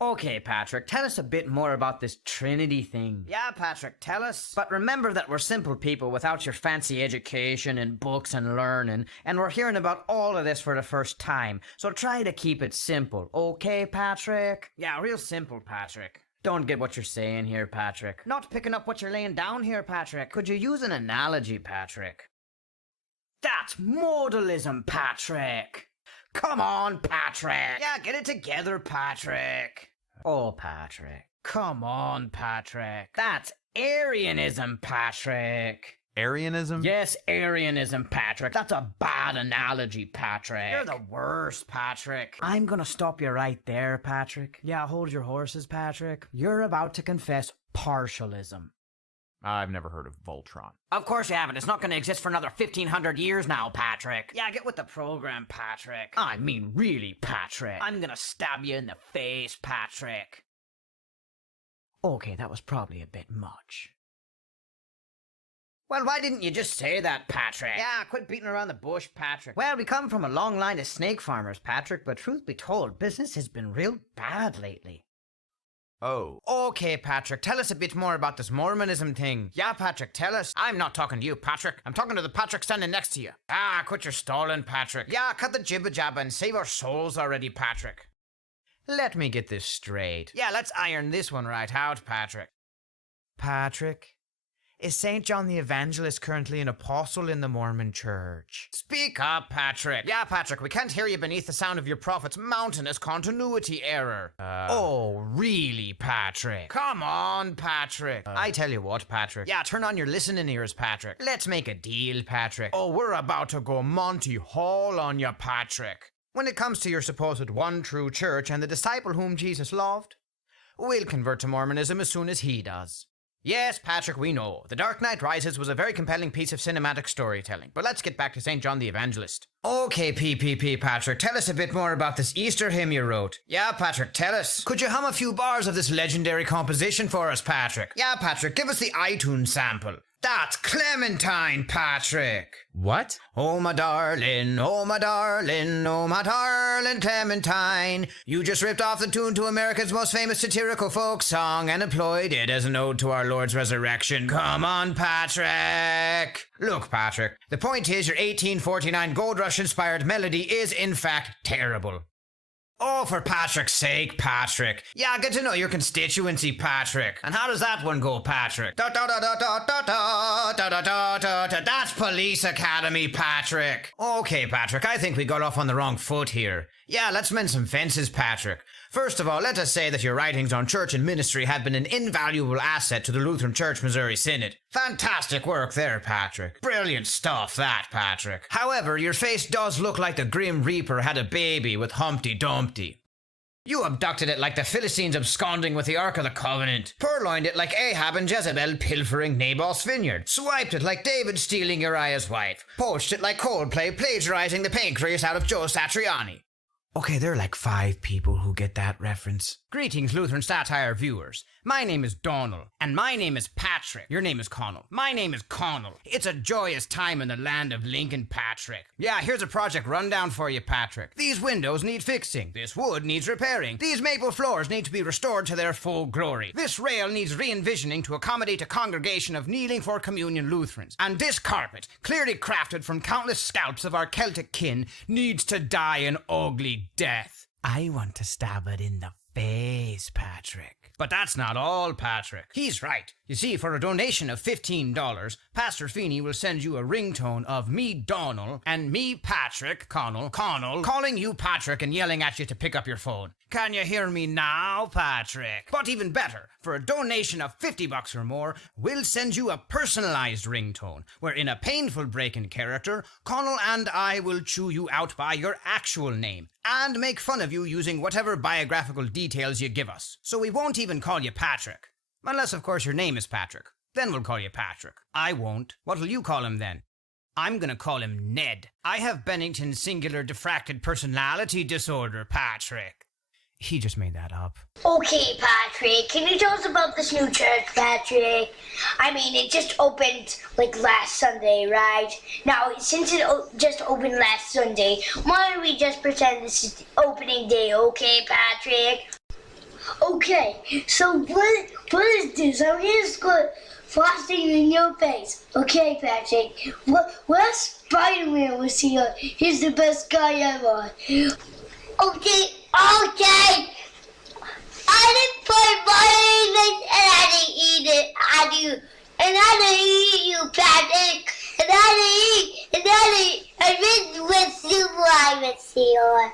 Okay, Patrick, tell us a bit more about this Trinity thing. Yeah, Patrick, tell us. But remember that we're simple people without your fancy education and books and learning, and we're hearing about all of this for the first time. So try to keep it simple, okay, Patrick? Yeah, real simple, Patrick. Don't get what you're saying here, Patrick. Not picking up what you're laying down here, Patrick. Could you use an analogy, Patrick? That's modalism, Patrick. Come on, Patrick. Yeah, get it together, Patrick. Oh, Patrick. Come on, Patrick. That's Arianism, Patrick. Arianism? Yes, Arianism, Patrick. That's a bad analogy, Patrick. You're the worst, Patrick. I'm gonna stop you right there, Patrick. Yeah, hold your horses, Patrick. You're about to confess partialism. I've never heard of Voltron. Of course you haven't. It's not going to exist for another 1,500 years now, Patrick. Yeah, get with the program, Patrick. I mean, really, Patrick. I'm going to stab you in the face, Patrick. Okay, that was probably a bit much. Well, why didn't you just say that, Patrick? Yeah, quit beating around the bush, Patrick. Well, we come from a long line of snake farmers, Patrick, but truth be told, business has been real bad lately. Oh. Okay, Patrick, tell us a bit more about this Mormonism thing. Yeah, Patrick, tell us. I'm not talking to you, Patrick. I'm talking to the Patrick standing next to you. Ah, quit your stalling, Patrick. Yeah, cut the jibba-jabba and save our souls already, Patrick. Let me get this straight. Yeah, let's iron this one right out, Patrick. Patrick, is St. John the Evangelist currently an apostle in the Mormon Church? Speak up, Patrick. Yeah, Patrick, we can't hear you beneath the sound of your prophet's mountainous continuity error. Oh, really, Patrick? Come on, Patrick. I tell you what, Patrick. Yeah, turn on your listening ears, Patrick. Let's make a deal, Patrick. Oh, we're about to go Monty Hall on you, Patrick. When it comes to your supposed one true church and the disciple whom Jesus loved, we'll convert to Mormonism as soon as he does. Yes, Patrick, we know. The Dark Knight Rises was a very compelling piece of cinematic storytelling. But let's get back to St. John the Evangelist. Okay, PPP, Patrick, tell us a bit more about this Easter hymn you wrote. Yeah, Patrick, tell us. Could you hum a few bars of this legendary composition for us, Patrick? Yeah, Patrick, give us the iTunes sample. That's Clementine, Patrick. What? Oh, my darling, oh, my darling, oh, my darling Clementine. You just ripped off the tune to America's most famous satirical folk song and employed it as an ode to our Lord's resurrection. Come on, Patrick. Look, Patrick, the point is your 1849 Gold Rush-inspired melody is, in fact, terrible. Oh, for Patrick's sake, Patrick. Yeah, get to know your constituency, Patrick. And how does that one go, Patrick? Da da da da da da da da da da da da. That's Police Academy, Patrick. Okay, Patrick, I think we got off on the wrong foot here. Yeah, let's mend some fences, Patrick. First of all, let us say that your writings on church and ministry have been an invaluable asset to the Lutheran Church Missouri Synod. Fantastic work there, Patrick. Brilliant stuff, that, Patrick. However, your face does look like the Grim Reaper had a baby with Humpty Dumpty. You abducted it like the Philistines absconding with the Ark of the Covenant. Purloined it like Ahab and Jezebel pilfering Naboth's vineyard. Swiped it like David stealing Uriah's wife. Poached it like Coldplay plagiarizing the pancreas out of Joe Satriani. Okay, there are like 5 people who get that reference. Greetings, Lutheran Satire viewers. My name is Donald, and my name is Patrick. Your name is Connell. My name is Connell. It's a joyous time in the land of Lincoln, Patrick. Yeah, here's a project rundown for you, Patrick. These windows need fixing. This wood needs repairing. These maple floors need to be restored to their full glory. This rail needs re-envisioning to accommodate a congregation of kneeling for communion Lutherans. And this carpet, clearly crafted from countless scalps of our Celtic kin, needs to die an ugly death. I want to stab it in the face, Patrick. But that's not all, Patrick. He's right. You see, for a donation of $15, Pastor Feeney will send you a ringtone of me, Donald, and me, Patrick, Connell, calling you Patrick and yelling at you to pick up your phone. Can you hear me now, Patrick? But even better, for a donation of $50 or more, we'll send you a personalized ringtone, where in a painful break in character, Connell and I will chew you out by your actual name, and make fun of you using whatever biographical details you give us. So we won't even call you Patrick. Unless, of course, your name is Patrick. Then we'll call you Patrick. I won't. What will you call him then? I'm gonna call him Ned. I have Bennington's singular diffracted personality disorder, Patrick. He just made that up. Okay, Patrick, can you tell us about this new church, Patrick? I mean, it just opened, like, last Sunday, right? Now, since it just opened last Sunday, why don't we just pretend this is the opening day, okay, Patrick? Okay, so what is this? I'm gonna squirt frosting in your face. Okay, Patrick. What Spider-Man was here? He's the best guy ever. Okay. I didn't put money in it and I didn't eat it. I didn't eat you, Patrick. And I didn't eat. I didn't with super items here.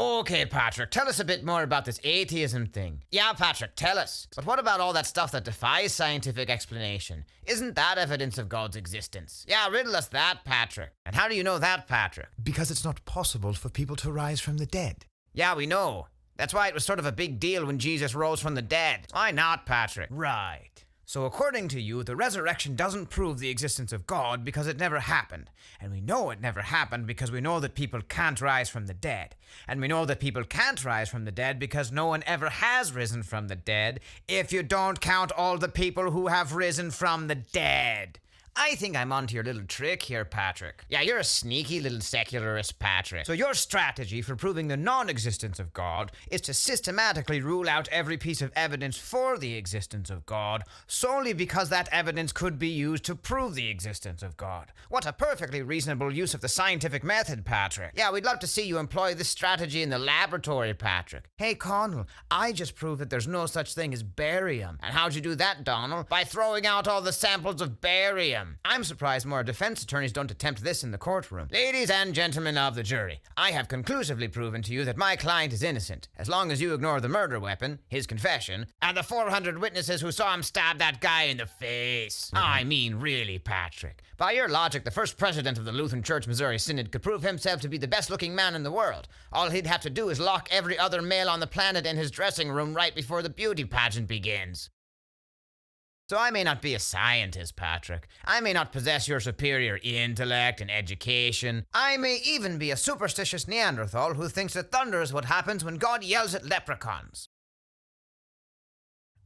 Okay, Patrick, tell us a bit more about this atheism thing. Yeah, Patrick, tell us. But what about all that stuff that defies scientific explanation? Isn't that evidence of God's existence? Yeah, riddle us that, Patrick. And how do you know that, Patrick? Because it's not possible for people to rise from the dead. Yeah, we know. That's why it was sort of a big deal when Jesus rose from the dead. Why not, Patrick? Right. So according to you, the resurrection doesn't prove the existence of God because it never happened. And we know it never happened because we know that people can't rise from the dead. And we know that people can't rise from the dead because no one ever has risen from the dead, if you don't count all the people who have risen from the dead. I think I'm onto your little trick here, Patrick. Yeah, you're a sneaky little secularist, Patrick. So your strategy for proving the non-existence of God is to systematically rule out every piece of evidence for the existence of God solely because that evidence could be used to prove the existence of God. What a perfectly reasonable use of the scientific method, Patrick. Yeah, we'd love to see you employ this strategy in the laboratory, Patrick. Hey, Connell, I just proved that there's no such thing as barium. And how'd you do that, Donald? By throwing out all the samples of barium. I'm surprised more defense attorneys don't attempt this in the courtroom. Ladies and gentlemen of the jury, I have conclusively proven to you that my client is innocent, as long as you ignore the murder weapon, his confession, and the 400 witnesses who saw him stab that guy in the face. I mean, really, Patrick. By your logic, the first president of the Lutheran Church Missouri Synod could prove himself to be the best-looking man in the world. All he'd have to do is lock every other male on the planet in his dressing room right before the beauty pageant begins. So I may not be a scientist, Patrick. I may not possess your superior intellect and education. I may even be a superstitious Neanderthal who thinks that thunder is what happens when God yells at leprechauns.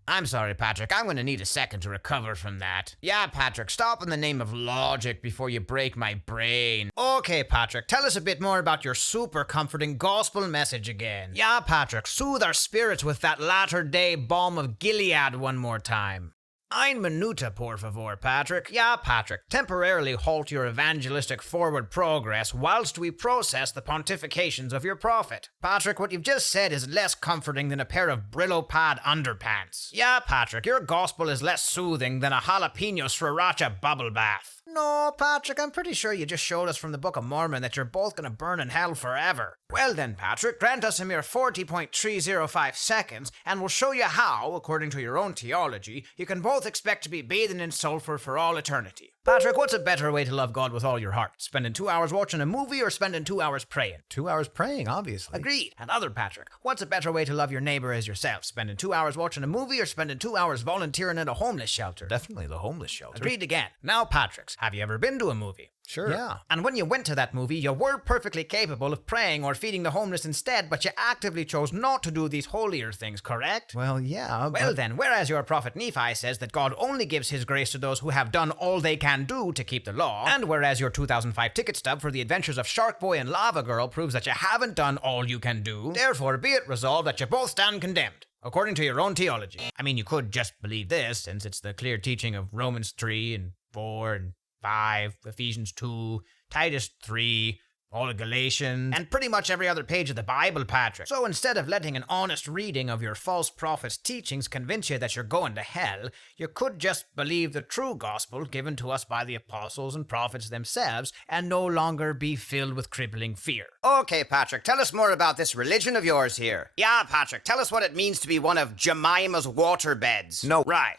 I'm sorry, Patrick. I'm going to need a second to recover from that. Yeah, Patrick, stop in the name of logic before you break my brain. Okay, Patrick, tell us a bit more about your super comforting gospel message again. Yeah, Patrick, soothe our spirits with that latter-day balm of Gilead one more time. Ein minuta, por favor, Patrick. Yeah, Patrick, temporarily halt your evangelistic forward progress whilst we process the pontifications of your prophet. Patrick, what you've just said is less comforting than a pair of Brillo pad underpants. Yeah, Patrick, your gospel is less soothing than a jalapeno sriracha bubble bath. No, Patrick, I'm pretty sure you just showed us from the Book of Mormon that you're both gonna burn in hell forever. Well then, Patrick, grant us a mere 40.305 seconds, and we'll show you how, according to your own theology, you can both expect to be bathing in sulfur for all eternity. Patrick, what's a better way to love God with all your heart? Spending 2 hours watching a movie or spending 2 hours praying? 2 hours praying, obviously. Agreed. And other Patrick, what's a better way to love your neighbor as yourself? Spending 2 hours watching a movie or spending 2 hours volunteering at a homeless shelter? Definitely the homeless shelter. Agreed again. Now, Patrick's, have you ever been to a movie? Sure. Yeah. And when you went to that movie, you were perfectly capable of praying or feeding the homeless instead, but you actively chose not to do these holier things, correct? Well, yeah, Well then, whereas your prophet Nephi says that God only gives his grace to those who have done all they can do to keep the law, and whereas your 2005 ticket stub for the adventures of Shark Boy and Lava Girl proves that you haven't done all you can do, therefore be it resolved that you both stand condemned, according to your own theology. I mean, you could just believe this, since it's the clear teaching of Romans 3 and 4 and 5, Ephesians 2, Titus 3, all of Galatians, and pretty much every other page of the Bible, Patrick. So instead of letting an honest reading of your false prophet's teachings convince you that you're going to hell, you could just believe the true gospel given to us by the apostles and prophets themselves and no longer be filled with crippling fear. Okay, Patrick, tell us more about this religion of yours here. Yeah, Patrick, tell us what it means to be one of Jemima's waterbeds. No. Right.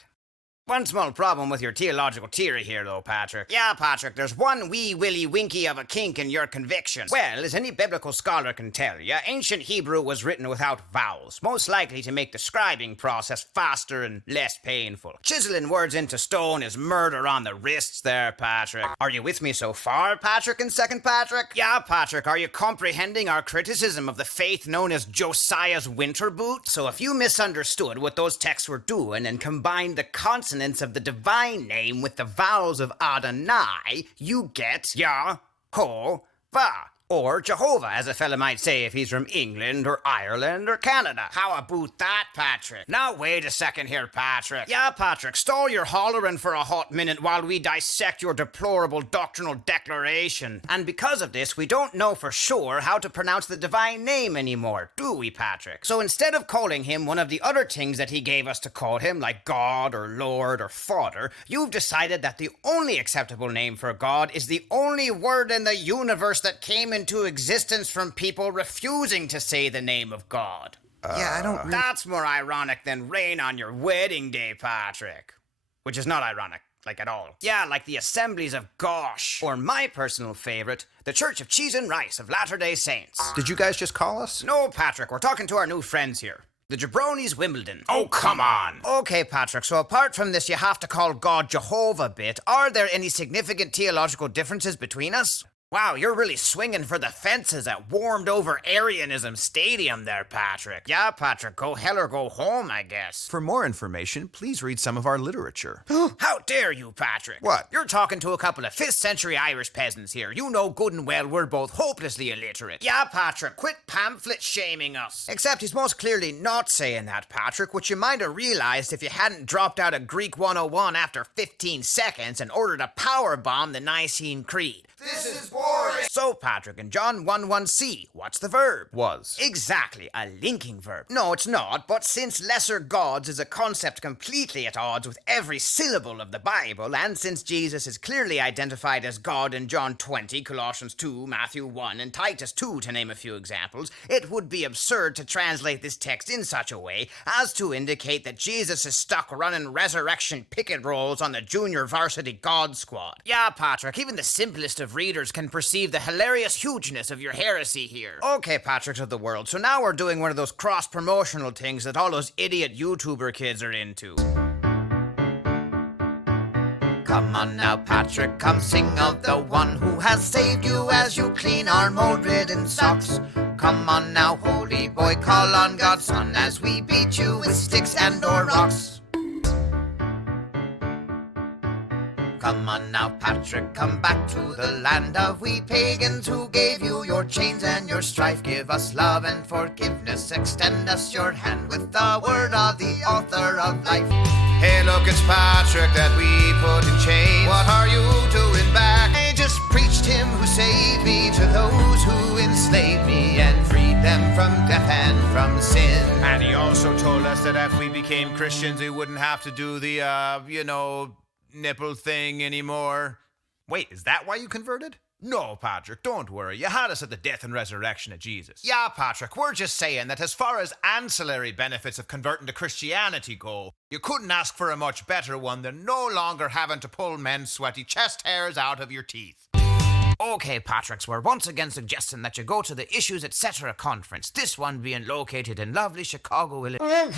One small problem with your theological theory here, though, Patrick. Yeah, Patrick, there's one wee willy winky of a kink in your conviction. Well, as any biblical scholar can tell you, ancient Hebrew was written without vowels, most likely to make the scribing process faster and less painful. Chiseling words into stone is murder on the wrists there, Patrick. Are you with me so far, Patrick and Second Patrick? Yeah, Patrick, are you comprehending our criticism of the faith known as Josiah's winter boot? So if you misunderstood what those texts were doing and combined the consonants of the divine name with the vowels of Adonai, you get Yah-ho-vah. Or Jehovah, as a fella might say if he's from England or Ireland or Canada. How about that, Patrick? Now wait a second here, Patrick. Yeah, Patrick, stall your hollering for a hot minute while we dissect your deplorable doctrinal declaration. And because of this, we don't know for sure how to pronounce the divine name anymore, do we, Patrick? So instead of calling him one of the other things that he gave us to call him, like God or Lord or Father, you've decided that the only acceptable name for God is the only word in the universe that came into existence from people refusing to say the name of God. Yeah, I don't... That's more ironic than rain on your wedding day, Patrick. Which is not ironic, like at all. Yeah, like the Assemblies of Gosh. Or my personal favorite, the Church of Cheese and Rice of Latter-day Saints. Did you guys just call us? No, Patrick, we're talking to our new friends here. The Jabronis Wimbledon. Oh, come on! Okay, Patrick, so apart from this you have to call God Jehovah bit, are there any significant theological differences between us? Wow, you're really swinging for the fences at warmed-over Arianism Stadium there, Patrick. Yeah, Patrick, go hell or go home, I guess. For more information, please read some of our literature. How dare you, Patrick? What? You're talking to a couple of 5th century Irish peasants here. You know good and well we're both hopelessly illiterate. Yeah, Patrick, quit pamphlet shaming us. Except he's most clearly not saying that, Patrick, which you might have realized if you hadn't dropped out of Greek 101 after 15 seconds and ordered a power bomb the Nicene Creed. This is boring. So, Patrick, in John 1:1c, what's the verb? Was. Exactly, a linking verb. No, it's not, but since lesser gods is a concept completely at odds with every syllable of the Bible, and since Jesus is clearly identified as God in John 20, Colossians 2, Matthew 1, and Titus 2, to name a few examples, it would be absurd to translate this text in such a way as to indicate that Jesus is stuck running resurrection picket rolls on the junior varsity God squad. Yeah, Patrick, even the simplest of readers can perceive the hilarious hugeness of your heresy here. Okay, Patricks of the world, so now we're doing one of those cross-promotional things that all those idiot YouTuber kids are into. Come on now, Patrick, come sing of the one who has saved you as you clean our mold-ridden socks. Come on now, holy boy, call on God's son as we beat you with sticks and or rocks. Come on now, Patrick, come back to the land of we pagans who gave you your chains and your strife. Give us love and forgiveness, extend us your hand with the word of the author of life. Hey, look, it's Patrick that we put in chains. What are you doing back? I just preached him who saved me to those who enslaved me and freed them from death and from sin. And he also told us that if we became Christians, we wouldn't have to do the, nipple thing anymore. Wait, is that why you converted? No, Patrick, don't worry. You had us at the death and resurrection of Jesus. Yeah, Patrick, we're just saying that as far as ancillary benefits of converting to Christianity go, You couldn't ask for a much better one than no longer having to pull men's sweaty chest hairs out of your teeth. Okay, Patricks, we're once again suggesting that you go to the Issues Etc. conference, this one being located in lovely Chicago, Illinois.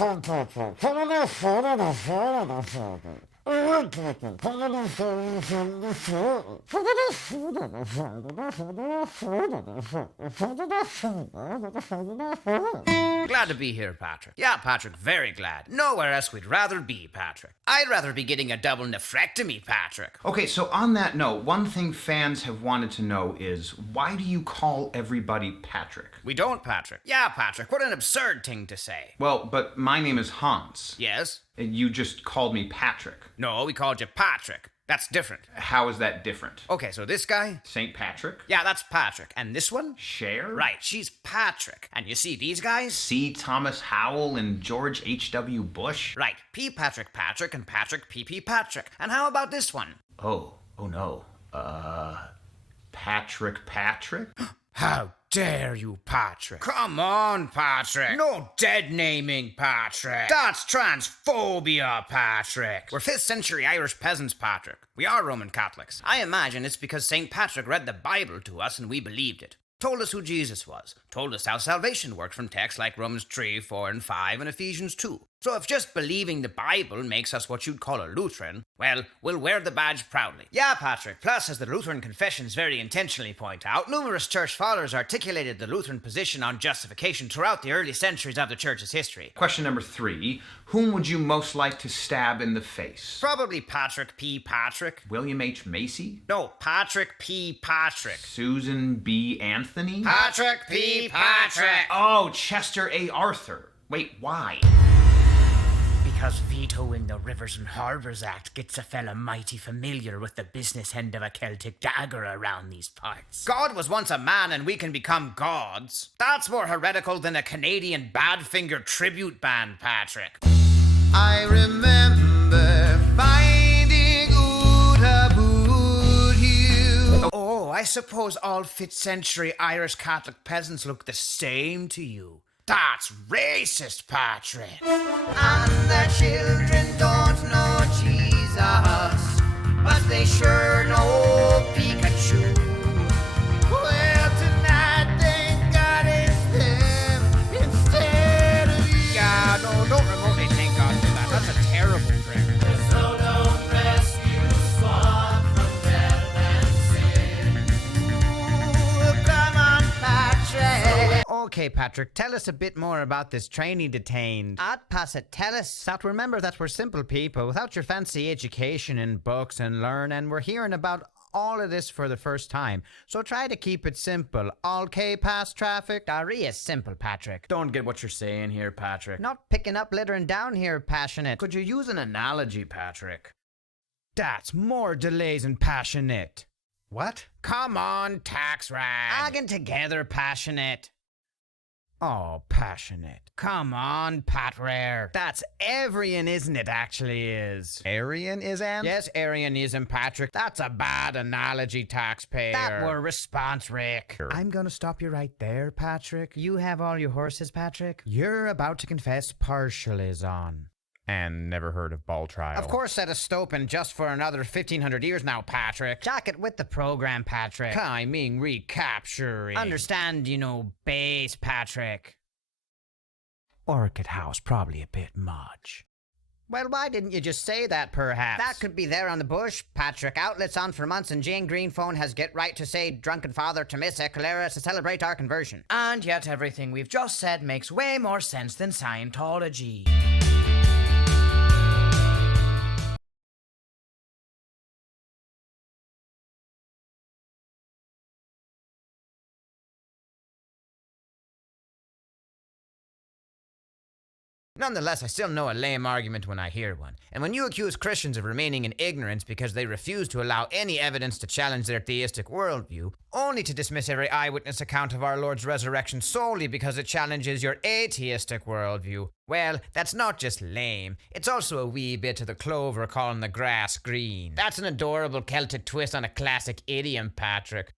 Glad to be here, Patrick. Yeah, Patrick, very glad. Nowhere else we'd rather be, Patrick. I'd rather be getting a double nephrectomy, Patrick. Okay, so on that note, one thing fans have wanted to know is, why do you call everybody Patrick? We don't, Patrick. Yeah, Patrick, what an absurd thing to say. Well, but my name is Hans. Yes? And you just called me Patrick. No, we called you Patrick. That's different. How is that different? Okay, so this guy? St. Patrick? Yeah, that's Patrick. And this one? Cher? Right, she's Patrick. And you see these guys? C. Thomas Howell and George H.W. Bush? Right, P. Patrick Patrick and Patrick P.P. Patrick. And how about this one? Oh no. Patrick? How dare you, Patrick? Come on, Patrick. No dead naming, Patrick. That's transphobia, Patrick. We're 5th century Irish peasants, Patrick. We are Roman Catholics. I imagine it's because St. Patrick read the Bible to us and we believed it. Told us who Jesus was. Told us how salvation worked from texts like Romans 3, 4, and 5 and Ephesians 2. So if just believing the Bible makes us what you'd call a Lutheran, well, we'll wear the badge proudly. Yeah, Patrick. Plus, as the Lutheran confessions very intentionally point out, numerous church fathers articulated the Lutheran position on justification throughout the early centuries of the church's history. Question number 3. Whom would you most like to stab in the face? Probably Patrick P. Patrick. William H. Macy? No, Patrick P. Patrick. Susan B. Anthony? Patrick P. Patrick. Oh, Chester A. Arthur. Wait, why? Because vetoing the Rivers and Harbours Act gets a fella mighty familiar with the business end of a Celtic dagger around these parts. God was once a man and we can become gods. That's more heretical than a Canadian Badfinger tribute band, Patrick. I remember finding Utaboot. Oh, I suppose all 5th century Irish Catholic peasants look the same to you. That's racist, Patrick. And the children don't know Jesus, but they sure know Pikachu. Well, tonight, thank God it's them instead of you. Yeah, no, don't remotely thank God for that. That's a terrible prayer. So don't rescue Swan from death and sin. Ooh, come on, Patrick. Okay, Patrick, tell us a bit more about this trainee detained. I'd pass it. Tell us. That remember that we're simple people without your fancy education and books and learn, and we're hearing about all of this for the first time. So try to keep it simple. All K past traffic. Diarrhea is simple, Patrick. Don't get what you're saying here, Patrick. Not picking up, littering down here, passionate. Could you use an analogy, Patrick? That's more delays than passionate. What? Come on, tax rag. Agging together, passionate. Oh, passionate. Come on, Pat Rare. That's Aryan, isn't it? Actually is. Aryan is an? Yes, Aryanism, Patrick. That's a bad analogy, taxpayer. That were response, Rick. I'm gonna stop you right there, Patrick. You have all your horses, Patrick? You're about to confess partialism. And never heard of ball trial. Of course, set a stoping just for another 1,500 years now, Patrick. Jack it with the program, Patrick. I mean recapturing. Understand, base, Patrick. Orchid House, probably a bit much. Well, why didn't you just say that, perhaps? That could be there on the bush, Patrick. Outlets on for months, and Jane Greenphone has get right to say drunken father to Miss Eclaira to celebrate our conversion. And yet everything we've just said makes way more sense than Scientology. Nonetheless, I still know a lame argument when I hear one. And when you accuse Christians of remaining in ignorance because they refuse to allow any evidence to challenge their theistic worldview, only to dismiss every eyewitness account of our Lord's resurrection solely because it challenges your atheistic worldview, well, that's not just lame, it's also a wee bit of the clover calling the grass green. That's an adorable Celtic twist on a classic idiom, Patrick.